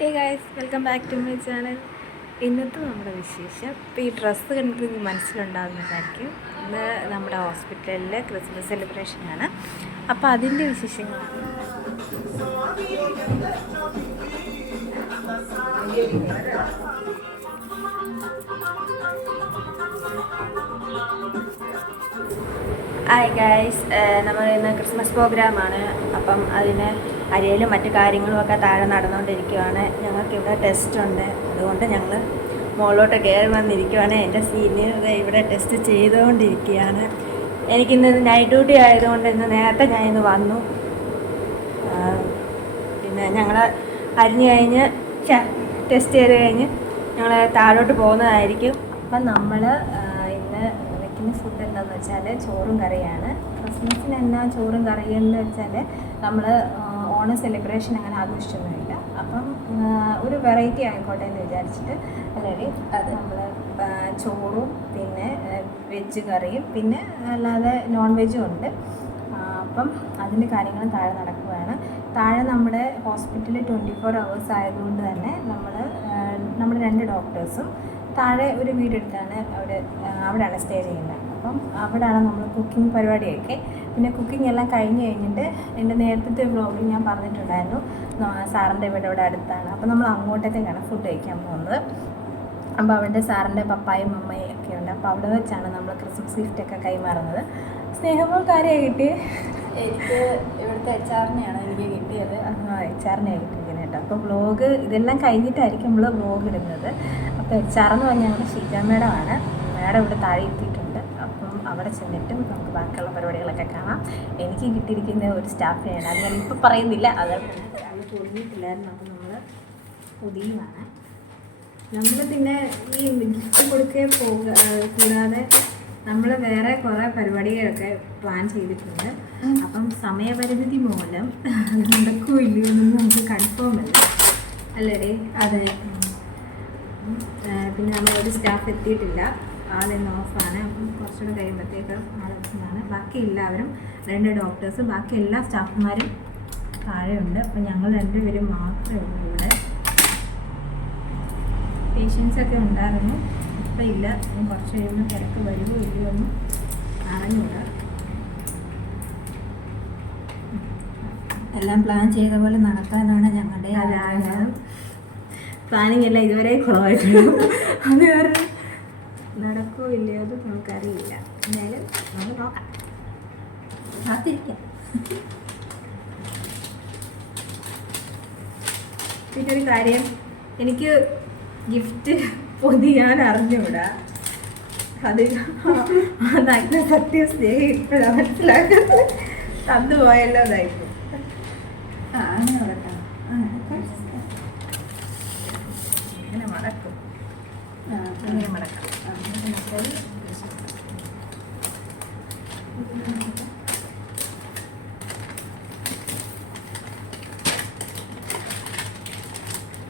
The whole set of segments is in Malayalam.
Hey guys, welcome back to my channel. ഇന്നത്തെ നമ്മുടെ വിശേഷം ഇപ്പോൾ ഈ ഡ്രസ്സ് കണ്ടിട്ട് നിങ്ങൾക്ക് മനസ്സിലുണ്ടാകുന്നതായിരിക്കും. ഇന്ന് നമ്മുടെ ഹോസ്പിറ്റലിൽ ക്രിസ്മസ് സെലിബ്രേഷനാണ്. അപ്പോൾ അതിൻ്റെ വിശേഷങ്ങളാണ്. ഹായ് ഗൈസ്, നമ്മൾ ഇന്ന് ക്രിസ്മസ് പ്രോഗ്രാമാണ്. അപ്പം അതിന് അരിയലും മറ്റു കാര്യങ്ങളുമൊക്കെ താഴെ നടന്നുകൊണ്ടിരിക്കുകയാണ്. ഞങ്ങൾക്കിവിടെ ടെസ്റ്റ് ഉണ്ട്, അതുകൊണ്ട് ഞങ്ങൾ മുകളിലോട്ട് കയറി വന്നിരിക്കുകയാണ്. എൻ്റെ സീനിയർ ഇവിടെ ടെസ്റ്റ് ചെയ്തുകൊണ്ടിരിക്കുകയാണ്. എനിക്കിന്ന് നൈറ്റ് ഡ്യൂട്ടി ആയതുകൊണ്ട് ഇന്ന് നേരത്തെ ഞാൻ ഇന്ന് വന്നു. പിന്നെ ഞങ്ങൾ അരിഞ്ഞ് കഴിഞ്ഞ് ടെസ്റ്റ് ചെയ്ത് കഴിഞ്ഞ് ഞങ്ങൾ താഴോട്ട് പോകുന്നതായിരിക്കും. അപ്പം നമ്മൾ ഇന്ന് വെക്കുന്ന ഫുഡ് എന്താണെന്ന് വെച്ചാൽ ചോറും കറിയാണ്. ക്രിസ്മസിന് എന്നാ ചോറും കറിയെന്ന് വെച്ചാൽ നമ്മൾ ഓണം സെലിബ്രേഷൻ അങ്ങനെ ആഘോഷിച്ചൊന്നുമില്ല. അപ്പം ഒരു വെറൈറ്റി ആയിക്കോട്ടെ എന്ന് വിചാരിച്ചിട്ട് അല്ലെങ്കിൽ അത് നമ്മൾ ചോറും പിന്നെ വെജ് കറിയും പിന്നെ അല്ലാതെ നോൺ വെജും ഉണ്ട്. അപ്പം അതിൻ്റെ കാര്യങ്ങളും താഴെ നടക്കുകയാണ്. താഴെ നമ്മുടെ ഹോസ്പിറ്റലിൽ 24 hours ആയതുകൊണ്ട് തന്നെ നമ്മുടെ 2 ഡോക്ടേഴ്സും താഴെ ഒരു വീടെടുത്താണ് അവിടെയാണ് സ്റ്റേ ചെയ്യുന്നത്. അപ്പം അവിടെയാണ് നമ്മൾ കുക്കിംഗ് പരിപാടിയൊക്കെ. പിന്നെ കുക്കിംഗ് എല്ലാം കഴിഞ്ഞ് കഴിഞ്ഞിട്ട് എൻ്റെ നേരത്തെ വ്ളോഗിൽ ഞാൻ പറഞ്ഞിട്ടുണ്ടായിരുന്നു സാറിൻ്റെ വീട് ഇവിടെ അടുത്താണ്. അപ്പോൾ നമ്മൾ അങ്ങോട്ടേക്കാണ് ഫുഡ് കഴിക്കാൻ പോകുന്നത്. അപ്പോൾ അവിടെ സാറിൻ്റെ പപ്പായും അമ്മയും ഒക്കെ ഉണ്ട്. അപ്പോൾ അവിടെ വെച്ചാണ് നമ്മൾ ക്രിസ്മസ് ഗിഫ്റ്റൊക്കെ കൈമാറുന്നത്. സ്നേഹമോ കാര്യമായി കിട്ടി. എനിക്ക് ഇവിടുത്തെ HR-നെയാണ് എനിക്ക് കിട്ടിയത്. HR-നെയാണ് കിട്ടിയിരിക്കുന്നത് കേട്ടോ. അപ്പോൾ വ്ളോഗ് ഇതെല്ലാം കഴിഞ്ഞിട്ടായിരിക്കും നമ്മൾ വ്ളോഗ് ഇടുന്നത്. അപ്പോൾ HR എന്ന് പറഞ്ഞാൽ ഞങ്ങളുടെ ഷീജ മേഡമാണ്. മേഡം ഇവിടെ താഴെ എത്തിയിട്ടുണ്ട്. അപ്പം അവിടെ ചെന്നിട്ടും നമുക്ക് ബാക്കിയുള്ള പരിപാടികളൊക്കെ കാണാം. എനിക്ക് കിട്ടിയിരിക്കുന്ന ഒരു സ്റ്റാഫിനെയാണ്, അത് ഞാൻ ഇപ്പോൾ പറയുന്നില്ല. അത് പൊതിഞ്ഞിട്ടില്ലായിരുന്നു. അപ്പോൾ നമ്മൾ പൊതിയുമാണ്. നമ്മൾ പിന്നെ ഈ ഗിഫ്റ്റ് കൊടുക്കേ കൂടാതെ നമ്മൾ വേറെ കുറേ പരിപാടികളൊക്കെ പ്ലാൻ ചെയ്തിട്ടുണ്ട്. അപ്പം സമയപരിമിതി മൂലം അത് നടക്കുമോ ഇല്ലയോ എന്നൊന്നും നമുക്ക് കൺഫേം അല്ല, അല്ലേ? അതെ. പിന്നെ നമ്മളൊരു സ്റ്റാഫ് എത്തിയിട്ടില്ല, ആളിന്ന് ഓഫാണ്. അപ്പം കുറച്ചുകൂടെ കഴിയുമ്പോഴത്തേക്ക് ആളെത്തുന്നതാണ്. ബാക്കി എല്ലാവരും 2 ഡോക്ടേഴ്സും ബാക്കി എല്ലാ സ്റ്റാഫുമാരും താഴെയുണ്ട്. അപ്പം ഞങ്ങൾ 2 പേരും മാത്രമേ ഉള്ളൂ ഇവിടെ. പേഷ്യൻസൊക്കെ ഉണ്ടായിരുന്നു, ഇപ്പം ഇല്ല. കുറച്ച് കഴിയുമ്പോൾ തിരക്ക് വരുമോ ഇല്ലയോ ഒന്നും അറിഞ്ഞൂടാ. എല്ലാം പ്ലാൻ ചെയ്ത പോലെ നടത്താനാണ് ഞങ്ങളുടെ ആഗ്രഹം. പ്ലാനിങ് എല്ലാം ഇതുവരെ കുറവായിട്ടുള്ളൂ. അത് കാരണം നടക്കുമോ ഇല്ലയോ അത് നമുക്കറിയില്ല. എന്തായാലും നമുക്ക് നോക്കാം, കാത്തിരിക്കാം. പിന്നെ ഒരു കാര്യം, എനിക്ക് ഗിഫ്റ്റ് പൊതിയാൻ അറിഞ്ഞൂടാ. അതങ്ങനെ സത്യം സ്നേഹം ഇപ്പോഴാണ് മനസ്സിലാക്കുന്നത്. തന്നു പോയല്ലോ അതായിരുന്നു. ഇങ്ങനെ മടക്കും, ഇങ്ങനെ മടക്കാം.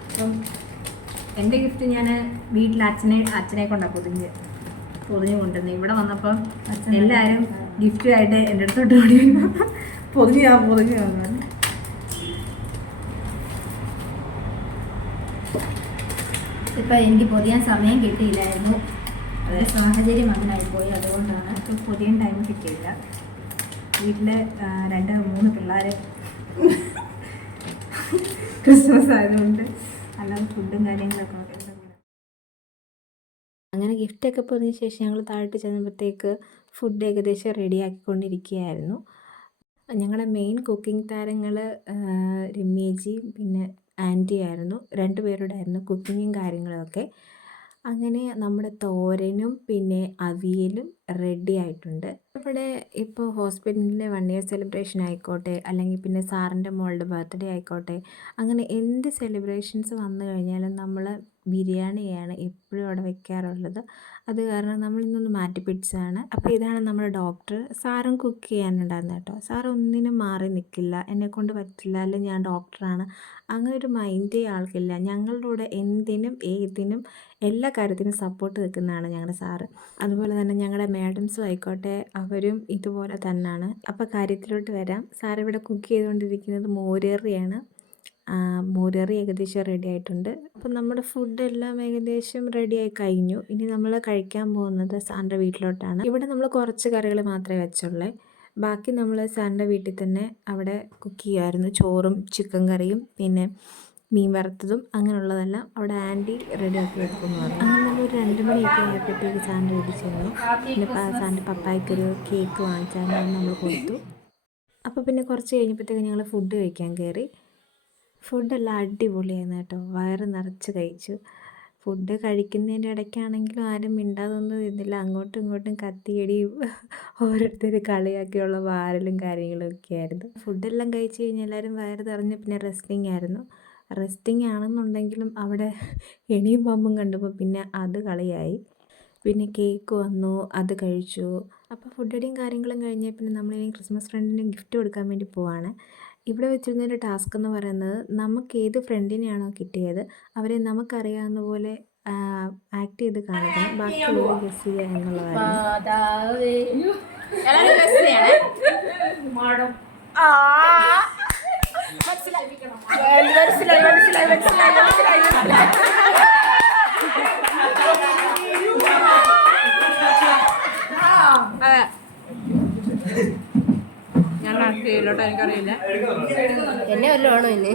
അപ്പം എൻ്റെ ഗിഫ്റ്റ് ഞാൻ വീട്ടിൽ അച്ഛനെ കൊണ്ടാണ് പൊതിഞ്ഞ് കൊണ്ടുവന്നത്. ഇവിടെ വന്നപ്പോൾ എല്ലാവരും ഗിഫ്റ്റുമായിട്ട് എൻ്റെ അടുത്തോട്ട് ഓടി വന്നു, പൊതിഞ്ഞ് വന്നു. ഇപ്പം എനിക്ക് പൊതിയാൻ സമയം കിട്ടിയില്ലായിരുന്നു, അതേ സാഹചര്യം അങ്ങനായിപ്പോയി. അതുകൊണ്ടാണ് ഇപ്പം പൊതിയാൻ ടൈം കിട്ടിയില്ല. വീട്ടിലെ 2-3 പിള്ളേർ ക്രിസ്മസ് ആയതുകൊണ്ട് അല്ലാതെ ഫുഡും കാര്യങ്ങളൊക്കെ അങ്ങനെ ഗിഫ്റ്റൊക്കെ പൊതിഞ്ഞ ശേഷം ഞങ്ങൾ താഴോട്ട് ചെന്നപ്പോഴത്തേക്ക് ഫുഡ് ഏകദേശം റെഡിയാക്കിക്കൊണ്ടിരിക്കുകയായിരുന്നു. ഞങ്ങളുടെ മെയിൻ കുക്കിംഗ് താരങ്ങൾ രമ്യേജിയും പിന്നെ ആൻറ്റി ആയിരുന്നു. 2 പേരോടായിരുന്നു കുക്കിങ്ങും കാര്യങ്ങളൊക്കെ. അങ്ങനെ നമ്മുടെ തോരനും പിന്നെ അവിയലും റെഡി ആയിട്ടുണ്ട്. ഇവിടെ ഇപ്പോൾ ഹോസ്പിറ്റലിലെ 1 year സെലിബ്രേഷൻ ആയിക്കോട്ടെ, അല്ലെങ്കിൽ പിന്നെ സാറിൻ്റെ മോളുടെ ബർത്ത്ഡേ ആയിക്കോട്ടെ, അങ്ങനെ എന്ത് സെലിബ്രേഷൻസ് വന്നു കഴിഞ്ഞാലും നമ്മൾ ബിരിയാണിയാണ് എപ്പോഴും അവിടെ വെക്കാറുള്ളത്. അത് കാരണം നമ്മൾ ഇന്നൊന്ന് മാറ്റിപ്പിടിച്ചതാണ്. അപ്പോൾ ഇതാണ് നമ്മുടെ ഡോക്ടർ. സാറും കുക്ക് ചെയ്യാനുണ്ടായിരുന്നു കേട്ടോ. സാർ ഒന്നിനും മാറി നിൽക്കില്ല, എന്നെക്കൊണ്ട് പറ്റില്ല, അല്ലെങ്കിൽ ഞാൻ ഡോക്ടറാണ്, അങ്ങനെ ഒരു മൈൻഡേ ആൾക്കില്ല. ഞങ്ങളുടെ കൂടെ എന്തിനും ഏതിനും എല്ലാ കാര്യത്തിനും സപ്പോർട്ട് നിൽക്കുന്നതാണ് ഞങ്ങളുടെ സാറ്. അതുപോലെ തന്നെ ഞങ്ങളുടെ മാഡംസും ആയിക്കോട്ടെ, അവരും ഇതുപോലെ തന്നെയാണ്. അപ്പോൾ കാര്യത്തിലോട്ട് വരാം. സാർ ഇവിടെ കുക്ക് ചെയ്തുകൊണ്ടിരിക്കുന്നത് മോരേറിയാണ്. മോരറി ഏകദേശം റെഡി ആയിട്ടുണ്ട്. അപ്പം നമ്മുടെ ഫുഡെല്ലാം ഏകദേശം റെഡിയായി കഴിഞ്ഞു. ഇനി നമ്മൾ കഴിക്കാൻ പോകുന്നത് സാറിൻ്റെ വീട്ടിലോട്ടാണ്. ഇവിടെ നമ്മൾ കുറച്ച് കറികൾ മാത്രമേ വെച്ചുള്ളൂ. ബാക്കി നമ്മൾ സാറിൻ്റെ വീട്ടിൽ തന്നെ അവിടെ കുക്ക് ചെയ്യുമായിരുന്നു. ചോറും ചിക്കൻ കറിയും പിന്നെ മീൻ വറുത്തതും അങ്ങനെയുള്ളതെല്ലാം അവിടെ ആൻറ്റി റെഡിയാക്കി വെക്കുമെന്ന് പറഞ്ഞു. അങ്ങനെ നമ്മളൊരു 2 മണിയൊക്കെ ആയപ്പോഴത്തേക്ക് സാറിൻ്റെ വീട്ടിൽ ചെന്നു. പിന്നെ സാറിൻ്റെ പപ്പായ്ക്കൊരു കേക്ക് വാങ്ങിച്ചാൽ നമ്മൾ കൊടുത്തു. അപ്പോൾ പിന്നെ കുറച്ച് കഴിഞ്ഞപ്പോഴത്തേക്ക് ഞങ്ങൾ ഫുഡ് കഴിക്കാൻ കയറി. ഫുഡെല്ലാം അടിപൊളിയായിരുന്നു കേട്ടോ. വയറ് നിറച്ച് കഴിച്ചു. ഫുഡ് കഴിക്കുന്നതിൻ്റെ ഇടയ്ക്കാണെങ്കിലും ആരും മിണ്ടാതൊന്നും ഇരുന്നില്ല. അങ്ങോട്ടും ഇങ്ങോട്ടും കത്തിയടിയും ഓരോരുത്തർ കളിയാക്കിയുള്ള വാരലും കാര്യങ്ങളും ഒക്കെ ആയിരുന്നു. ഫുഡെല്ലാം കഴിച്ച് കഴിഞ്ഞ് എല്ലാവരും വയറ് നിറഞ്ഞ് പിന്നെ റെസ്റ്റിംഗ് ആയിരുന്നു. റെസ്റ്റിംഗ് ആണെന്നുണ്ടെങ്കിലും അവിടെ എണിയും പമ്പും കണ്ടപ്പോൾ പിന്നെ അത് കളിയായി. പിന്നെ കേക്ക് വന്നു, അത് കഴിച്ചു. അപ്പോൾ ഫുഡടിയും കാര്യങ്ങളും കഴിഞ്ഞാൽ പിന്നെ നമ്മളിനി ക്രിസ്മസ് ഫ്രണ്ടിന് ഗിഫ്റ്റ് കൊടുക്കാൻ വേണ്ടി പോവാണ്. ഇവിടെ വെച്ചിരുന്നൊരു ടാസ്ക് എന്ന് പറയുന്നത് നമുക്ക് ഏത് ഫ്രണ്ടിനെയാണോ കിട്ടിയത് അവരെ നമുക്കറിയാവുന്ന പോലെ ആക്ട് ചെയ്ത് കാണിക്കണം, ബാക്കിയുള്ളവർ ഗസ് ചെയ്യുക എന്നുള്ളതായിരുന്നു. എനിക്കറിയില്ല എന്നെ വല്ലതാണോ എന്നെ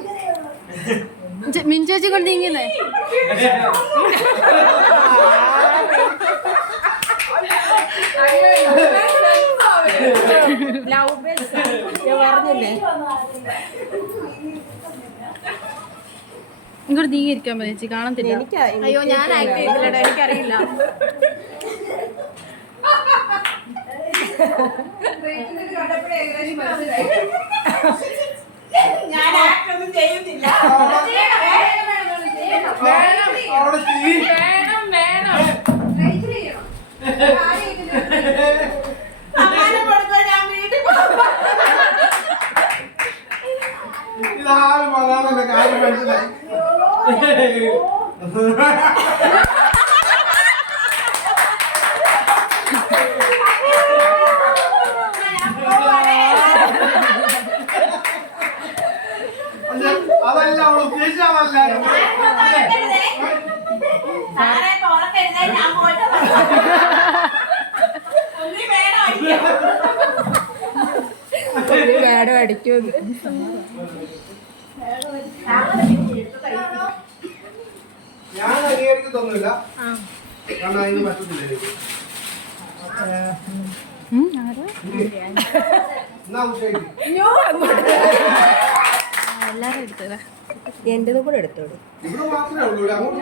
മിഞ്ചേച്ചി കൊണ്ട് ഇങ്ങനെ പറഞ്ഞില്ലേ ഇങ്ങോട്ട് നീങ്ങിയിരിക്കാൻ മതി ചേച്ചി, കാണത്തില്ല. അയ്യോ ഞാൻ ആക്ട് ചെയ്തില്ലട്ടോ, എനിക്കറിയില്ല. ഞാൻ ആക്ടൊന്നും ചെയ്യുന്നില്ല. അതല്ല അവൾ ഉദ്ദേശിച്ചതല്ല. വേടം അടിക്കും. ഞാൻ അംഗീകരിക്കത്തൊന്നുമില്ല, കാരണം അതിന് പറ്റത്തില്ല. എല്ലാരും എടുത്തതാ, എന്റേതും കൂടെ എടുത്തോളൂ. ഇവിടെ മാത്രമേ ഉള്ളൂ, അങ്ങോട്ട്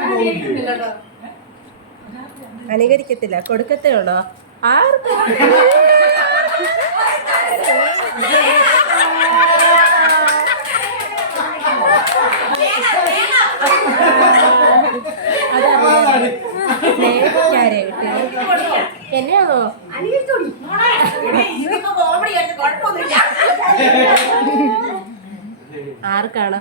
അനുകരിക്കത്തില്ല, കൊടുക്കത്തേ ഉള്ളോ? ആർക്കും എന്നെയാണോ? ആർക്കാണ്?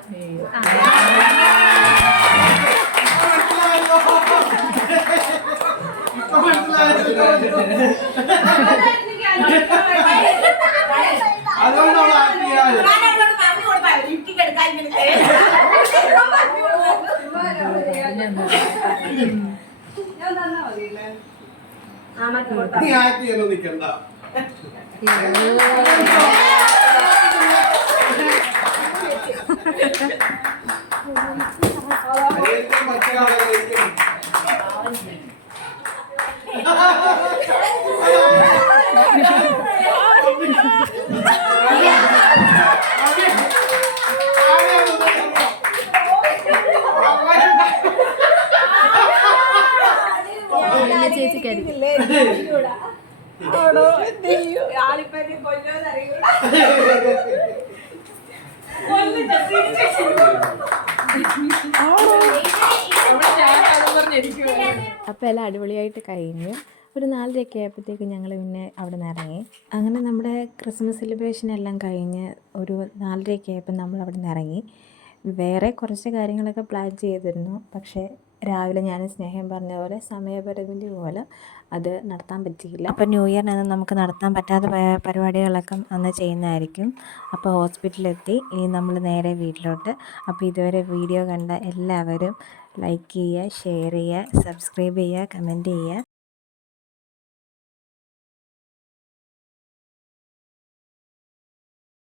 നീ ആക്ട് ചെയ്യാനോ നിൽക്കണ്ട. അപ്പോൾ എല്ലാം അടിപൊളിയായിട്ട് കഴിഞ്ഞു. ഒരു 4:30 ആയപ്പോഴത്തേക്ക് ഞങ്ങൾ പിന്നെ അവിടെ നിന്ന് ഇറങ്ങി. അങ്ങനെ നമ്മുടെ ക്രിസ്മസ് സെലിബ്രേഷൻ എല്ലാം കഴിഞ്ഞ് ഒരു 4:30 ആയപ്പോൾ നമ്മൾ അവിടെ നിന്ന് ഇറങ്ങി. വേറെ കുറച്ച് കാര്യങ്ങളൊക്കെ പ്ലാൻ ചെയ്തിരുന്നു, പക്ഷേ രാവിലെ ഞാൻ സ്നേഹം പറഞ്ഞ പോലെ സമയപരിമിതി മൂലം അത് നടത്താൻ പറ്റിയില്ല. അപ്പോൾ ന്യൂ ഇയറിനന്ന് നമുക്ക് നടത്താൻ പറ്റാത്ത പരിപാടികളൊക്കെ അന്ന് ചെയ്യുന്നതായിരിക്കും. അപ്പോൾ ഹോസ്പിറ്റലിലെത്തി, ഇനി നമ്മൾ നേരെ വീട്ടിലോട്ട്. അപ്പോൾ ഇതുവരെ വീഡിയോ കണ്ട എല്ലാവരും ലൈക്ക് ചെയ്യുക, ഷെയർ ചെയ്യുക, സബ്സ്ക്രൈബ് ചെയ്യുക, കമൻറ്റ് ചെയ്യുക.